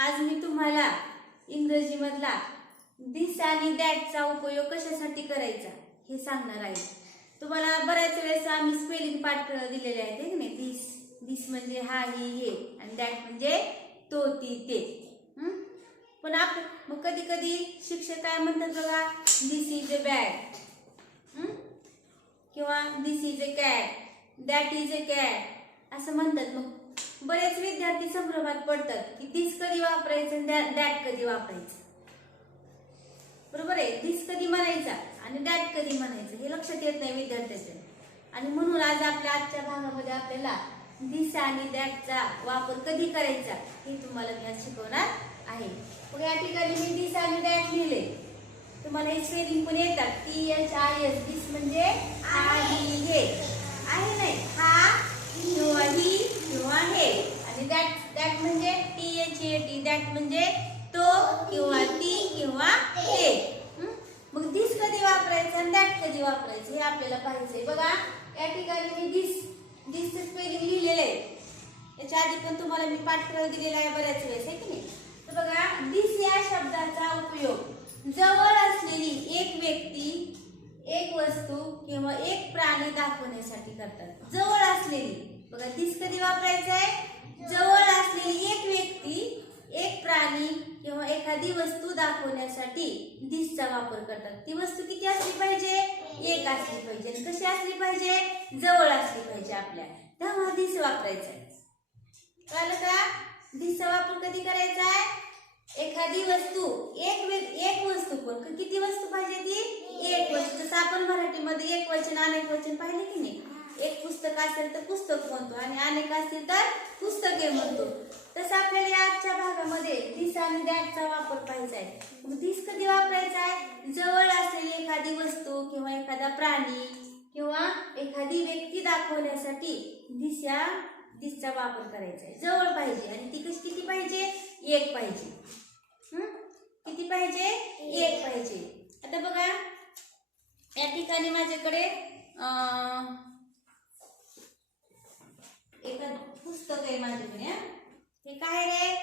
आज मी तुम्हाला इंग्रजीमधला दिस आणि दॅटचा उपयोग कशासाठी करायचा हे सांगणार आहे. तुम्हाला बऱ्याच वेळेस आम्ही स्पेलिंग पाठ दिलेले आहेत है की नाही? दिस दिस म्हणजे हा ही हे आणि दॅट म्हणजे तो ती ते. पण आप मग कधी कधी शिक्षक काय म्हणतात बघा? दिस इज अ बॅग किंवा this is a cat that is a cat असं म्हणतात मग. बरेच विद्यार्थी संभ्रमात पडतात की दिस कधी वापरायचं दॅट कधी वापरायचं. बरोबर आहे? दिस कधी म्हणायचा आणि दॅट कधी म्हणायचं हे लक्षात येत नाही विद्यार्थ्याचे आणि म्हणून आज आपल्या आजच्या भागामध्ये आपल्याला दिस आणि दॅटचा वापर कधी करायचा हे तुम्हाला मी आज शिकवणार आहे. मग या ठिकाणी मी दिस आणि दॅट लिहिले. तुम्हाला हे स्पेलिंग पण येतात. T H I S this म्हणजे आहे आहे नाही. हा ही किंवा हे. आणि दॅट दॅट म्हणजे T H A T that म्हणजे तो किंवा ती किंवा हे. मग दिस कधी वापरायचं आणि दॅट कधी वापरायचं हे आपल्याला पाहिजे बघा या ठिकाणी मी दिस दिसचं स्पेलिंग लिहिलेलं आहे. याच्या आधी पण तुम्हाला मी पाठपुरावा दिलेला आहे बऱ्याच वेळेस आहे की नाही? तर बघा दिस या शब्दाचा उपयोग. जवळ असलेली एक व्यक्ती एक वस्तू किंवा एक प्राणी दाखवण्यासाठी करतात. जवळ असलेली. बघा दिस कधी वापरायचं आहे जवळ असलेली एक व्यक्ती एक प्राणी किंवा एखादी वस्तू दाखवण्यासाठी दिसचा वापर करतात. ती वस्तू किती असली पाहिजे? एक असली पाहिजे. कशी असली पाहिजे? जवळ असली पाहिजे आपल्या. तेव्हा दिस वापरायचा आहे कळलं का? दिसचा वापर कधी करायचा आहे एखादी वस्तू एक एक वस्तू पण. क- किती वस्तू पाहिजे ती? एक वस्तू. जसं आपण मराठीमध्ये एक वचन अनेक वचन पाहिले की नाही? एक पुस्तक असेल तर पुस्तक म्हणतो आणि अनेक असतील तर पुस्तके म्हणतो. तसं आपल्याला या आजच्या भागामध्ये दिस आणि दॅटचा वापर पाहिजे आहे. दिस कधी वापरायचा आहे? जवळ असलेली एखादी वस्तू किंवा एखादा प्राणी किंवा एखादी व्यक्ती दाखवण्यासाठी दिस या दिसचा वापर करायचा आहे. जवळ पाहिजे आणि ती कशी किती पाहिजे? एक पाहिजे. किती पाहिजे? एक पाहिजे. आता बघा या ठिकाणी माझ्याकडे एक पुस्तक आहे माझ्याकडे हं? हे काय रे?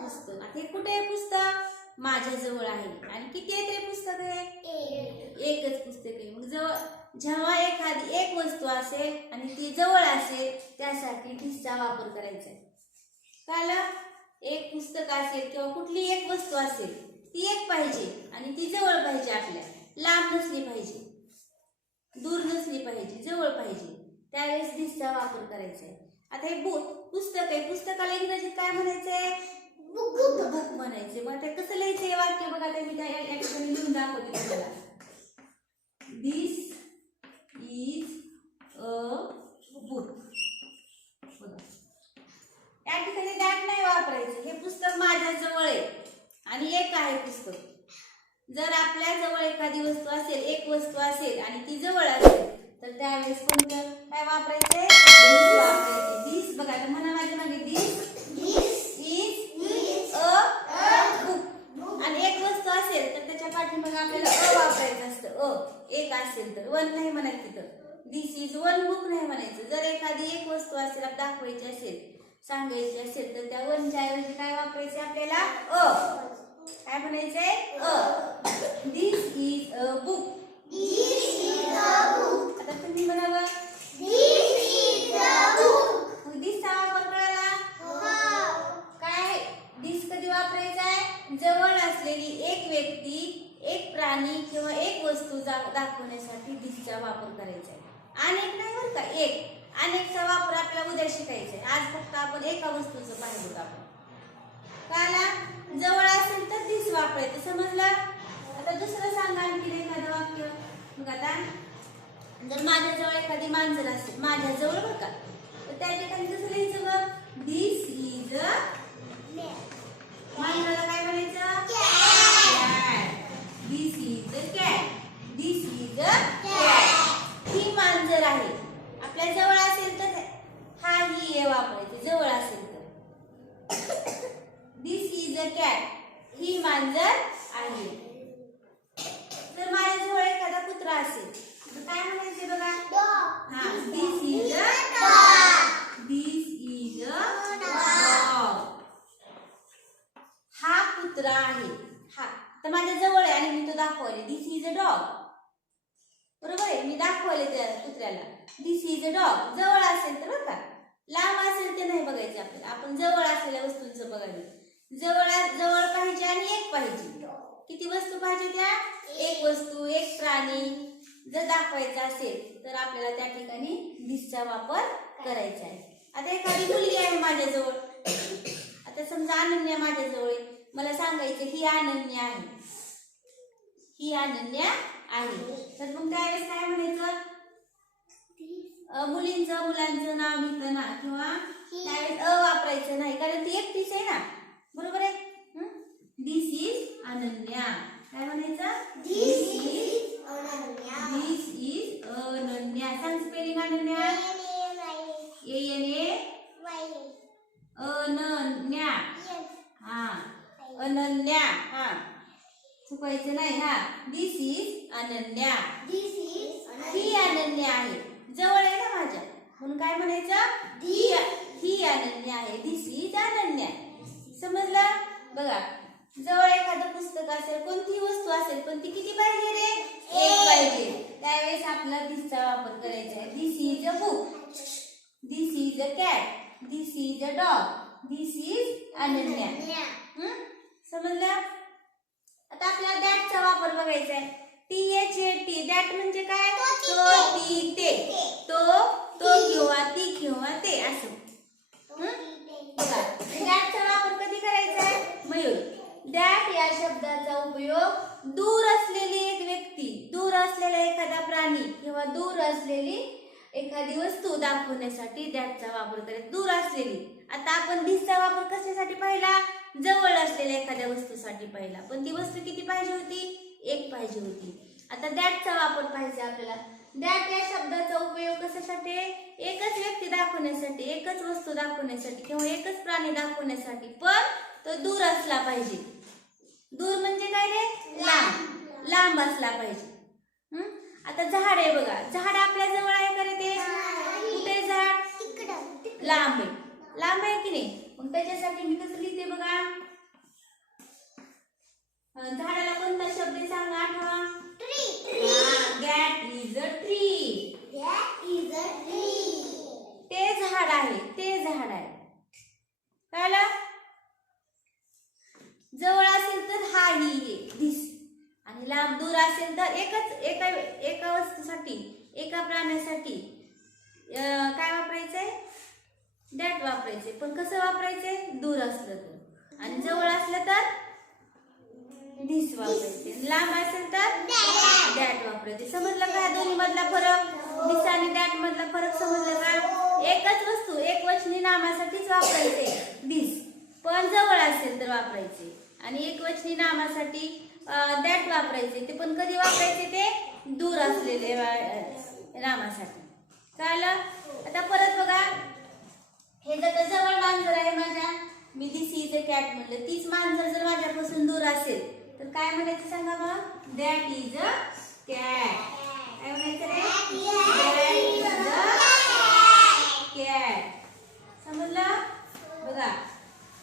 पुस्तक. आता हे कुठे आहे पुस्तक? माझ्या जवळ आहे. आणि किती आहे ते पुस्तक? आहे एकच पुस्तक आहे. मग जवळ जेव्हा एखादी एक वस्तू असेल आणि ती जवळ असेल त्यासाठी दिसचा वापर करायचा आहे. कळलं एक पुस्तक असेल किंवा कुठली एक वस्तू असेल ती एक पाहिजे आणि ती जवळ पाहिजे आपल्या. लांब नसली पाहिजे दूर नसली पाहिजे जवळ पाहिजे त्यावेळेस दिसचा वापर करायचा आहे. आता हे बुक पुस्तक आहे. पुस्तकाला इंग्रजीत काय म्हणायचंय? बुक म्हणायचे. मग ते कसं लिहायचं हे वाक्य बघा आता मी त्या या ठिकाणी लिहून दाखवते तुम्हाला. दिस इज अ बुक त्या ठिकाणी दॅट नाही वापरायचं. हे पुस्तक माझ्याजवळ आहे. आणि एक आहे पुस्तक. जर आपल्या जवळ एखादी वस्तू असेल एक वस्तू असेल आणि ती जवळ असेल तर त्यावेळेस कोणतं? काय वापरायचंय? दिस वापरायचे दिस बघा आता म्हणा माझ्या मागे दिस इज अ बुक आणि एक वस्तू असेल तर त्याच्या पाठीमागे आपल्याला अ वापरायचं असतं. अ एक असेल तर. वन नाही म्हणायचं तिथं दिस इज वन बुक नाही म्हणायचं. जर एखादी एक वस्तू असेल आप- दाखवायची असेल सांगायची असेल तर त्या वनच्या ऐवजी काय वापरायचे आपल्याला? अ. काय म्हणायचंय? अ. दिस इज अ बुक आता तुम्ही म्हणावं? दिसचा वापर काय दिस कधी वापरायचा आहे? जवळ असलेली एक व्यक्ती एक प्राणी किंवा एक वस्तू जा- दाखवण्यासाठी दिसचा वापर करायचा आहे. अनेक नाही बरं का? एक. अनेकचा वापर आपल्याला उद्या शिकायचा आहे. आज फक्त आपण एका वस्तूचं पाहिलं आपण. काला जवळ असेल तर दिस वापरायचं समजलं आता दुसरं सांगा आणखी एखादं वाक्य मग आता जर माझ्या जवळ एखादी मांजर असेल माझ्याजवळ जवळ का तर त्या ठिकाणी कसं लिहायचं बघ? दिस इज अ मांजराला काय म्हणायचं? This is a cat this is a cat ही मांजर आहे. आपल्या जवळ असेल तर हा ही हे वापरायचे. जवळ असेल तर. दिस इज अ कॅट ही मांजर आहे जर माझ्याजवळ एखादा कुत्रा असेल तर काय म्हणायचे बघा हा this is a this is अ कुत्रा आहे. हा तर माझ्या जवळ आहे आणि मी तो दाखवले. दिस इज अ डॉग बरोबर आहे? मी दाखवले त्या कुत्र्याला. दिस इज अ डॉग जवळ असेल तर बरं का लांब असेल ते नाही बघायचे आपल्याला. आपण जवळ असलेल्या वस्तूंचं बघायचं. जवळ जवळ पाहिजे आणि एक पाहिजे. किती वस्तू पाहिजे त्या? एक वस्तू एक प्राणी. जर दाखवायचा असेल तर आपल्याला त्या ठिकाणी दिसचा वापर करायचा आहे. आता एखादी मुलगी आहे माझ्याजवळ आता समजा अनन्या माझ्याजवळ आहे. मला सांगायचं ही अनन्या आहे. ही अनन्या आहे. तर मग त्यावेळेस काय म्हणायचं? अ, मुलींचं मुलांचं नाव घेतलं ना किंवा त्यावेळेस अ वापरायचं नाही कारण ती एकटीच आहे ना. बरोबर आहे? This is Ananya. काय म्हणायचं? This is this is Ananya. सांग spelling Ananya. A N A Ananya. हा. अनन्या हा. चुकायचं नाही हा. This is Ananya. ही अनन्या. आहे. जवळ आहे ना माझ्या? म्हणून काय म्हणायचं? ही ही अनन्या आहे. This is Ananya. समजलं? बघा. जवळ एखादं पुस्तक असेल कोणतीही वस्तू असेल पण ती किती पाहिजे रे? एक पाहिजे. त्यावेळेस आपला दिसचा वापर करायचा आहे. This is a book this is a cat this is a dog this is Ananya? समजलं? आता आपल्याला दॅटचा वापर बघायचा आहे. T H A T that म्हणजे काय? तो ती ते तो. तो किंवा ती किंवा ते असं. दॅटचा वापर कधी करायचा आहे? मयूर. दॅट या शब्दाचा उपयोग दूर असलेली एक व्यक्ती दूर असलेला एखादा प्राणी किंवा दूर असलेली एखादी वस्तू दाखवण्यासाठी दॅटचा वापर करायचा दूर असलेली. आता आपण दिसचा वापर कशासाठी पाहिला? जवळ असलेल्या एखाद्या वस्तूसाठी पाहिला. पण ती वस्तू किती पाहिजे होती? एक पाहिजे होती. आता दॅटचा वापर पाहिजे आपल्याला. दॅट या शब्दाचा उपयोग कशासाठी? एकच व्यक्ती दाखवण्यासाठी एकच वस्तू दाखवण्यासाठी किंवा एकच प्राणी दाखवण्यासाठी. पण तो दूर असला पाहिजे. दूर म्हणजे काय रे? लांब. लांब असला पाहिजे? आता झाड आहे बघा. झाड आपल्या जवळ आहे का रे ते? कुठे झाड? लांब आहे. लांब आहे की नाही? मग त्याच्यासाठी मी कसं लिहिते बघा. अं, झाडाला कोणता शब्द सांगा आठवा. गॅट इज अ ट्री ते झाड आहे ते झाड आहे. कळलं? जवळ असेल तर हा ही दिस आणि लांब दूर असेल तर एकच एका एका वस्तूसाठी एका प्राण्यासाठी. अं, काय वापरायचंय? दॅट वापरायचे. पण कसं वापरायचे? दूर असलं तर. आणि जवळ असलं तर? दिस वापरायचे. लांब असेल तर? दॅट वापरायचे. समजलं का? दोन्ही मधला फरक? दिस आणि दॅट मधला फरक समजलं का? एकच वस्तू एक वचनी नामासाठीच वापरायचे. दिस पण जवळ असेल तर वापरायचे. आणि एक वचनी नामासाठी दॅट वापरायचे. ते पण कधी वापरायचे ते? दूर असलेले रामासाठी नामासाठी. कळलं? आता परत बघा. हे जर जवळ मांजर आहे माझ्या. Me this is a cat म्हणलं. तीच मांजर जर माझ्यापासून दूर असेल तर काय म्हणायचं सांगा बा? दॅट इज अ कॅट काय म्हणायचं रे दॅट इज अ कॅट समजलं बघा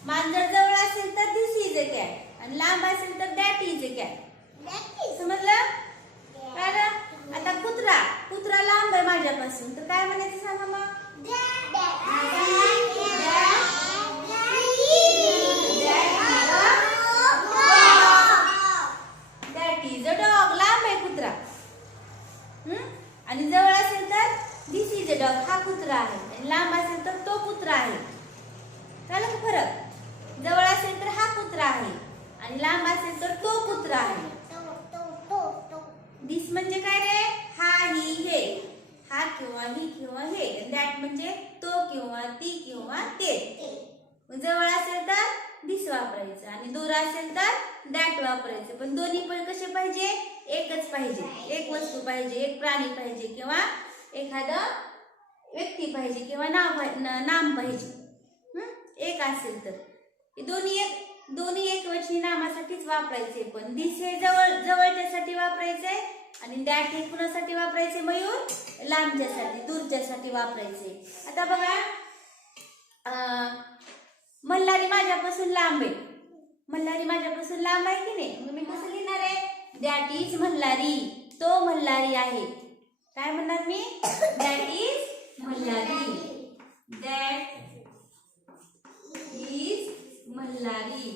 मांजर जवळ असेल तर दिस इज अ कॅट आणि लांब असेल तर दॅट इज अ कॅट समजलं कळलं आता कुत्रा कुत्रा लांब आहे माझ्यापासून तर काय म्हणायचं सांगा मग दॅट इज अ डॉग लांब आहे कुत्रा हं? आणि जवळ असेल तर दिस इज अ डॉग हा कुत्रा आहे आणि लांब असेल तर तो कुत्रा आहे कळलं का फरक जवळ असेल तर हा कुत्रा आहे आणि लांब असेल तर तो कुत्रा आहे दिस म्हणजे काय रे हा ही हे हा किंवा ही किंवा हे दॅट म्हणजे तो किंवा ती किंवा ते. जवळ असेल तर दिस वापरायचं आणि दूर असेल तर दॅट वापरायचं. पण दोन्ही पण कसे पाहिजे? एकच पाहिजे. एक वस्तू पाहिजे एक प्राणी पाहिजे किंवा एखादं व्यक्ती पाहिजे किंवा नाव नाम पाहिजे. एक असेल तर. दोन्ही एक दोन्ही एक वचनी नामासाठीच वापरायचे पण दिस हे जवळ जवळच्यासाठी वापरायचे आणि दॅट हे कुणासाठी वापरायचे? मयूर लांबच्यासाठी दूरच्यासाठी वापरायचे. आता बघा मल्हारी माझ्यापासून लांब आहे. मल्हारी माझ्यापासून लांब आहे की नाही? मग मी कसं लिहिणार आहे? That is Malhari. तो मल्हारी आहे. काय म्हणणार मी? That is Malhari. That Malhari.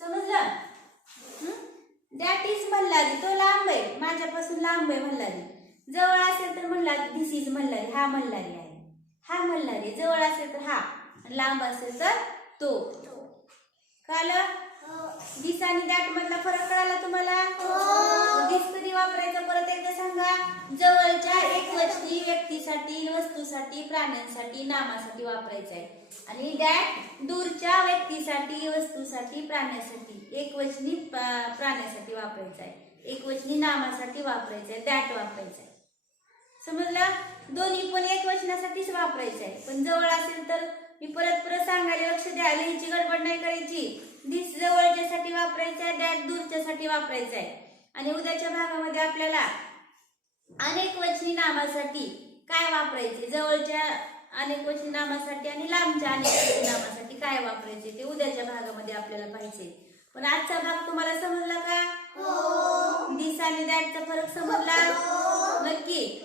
समजलं? That is Malhari. तो लांब आहे. माझ्यापासून लांब आहे मल्हारी. जवळ असेल तर मल्हारी दिस इज मल्हारी. हा मल्हारी आहे. हा मल्हारी जवळ असेल तर हा. लांब असेल तर तो. कळलं दिस आणि दॅट मधला फरक कळाला तुम्हाला? दिस कधी वापरायचा? परत एकदा सांगा. जवळच्या एकवचनी व्यक्तीसाठी वस्तूसाठी प्राण्यांसाठी नामासाठी वापरायचा आहे. आणि दॅट दूरच्या व्यक्तीसाठी वस्तूसाठी प्राण्यासाठी एकवचनी प्रा- प्राण्यासाठी वापरायचा आहे. एकवचनी नामासाठी वापरायचा आहे. दॅट वापरायचा आहे. समजलं? दोन्ही पण एक वचनासाठीच वापरायचं आहे. पण जवळ असेल तर मी परत परत सांगायला लक्ष द्या लिहायची गडबड नाही करायची. दिस जवळच्यासाठी वापरायचं आहे दॅट दूरच्यासाठी वापरायचं आहे. आणि उद्याच्या भागामध्ये आपल्याला अनेक वचनी नामासाठी काय वापरायचे? जवळच्या अनेक वचनी नामासाठी आणि लांबच्या अनेक वचनी नामासाठी काय वापरायचे? ते उद्याच्या भागामध्ये आपल्याला पाहिजे पण आजचा भाग तुम्हाला समजला का? दिस आणि दॅटचा फरक समजला? नक्की.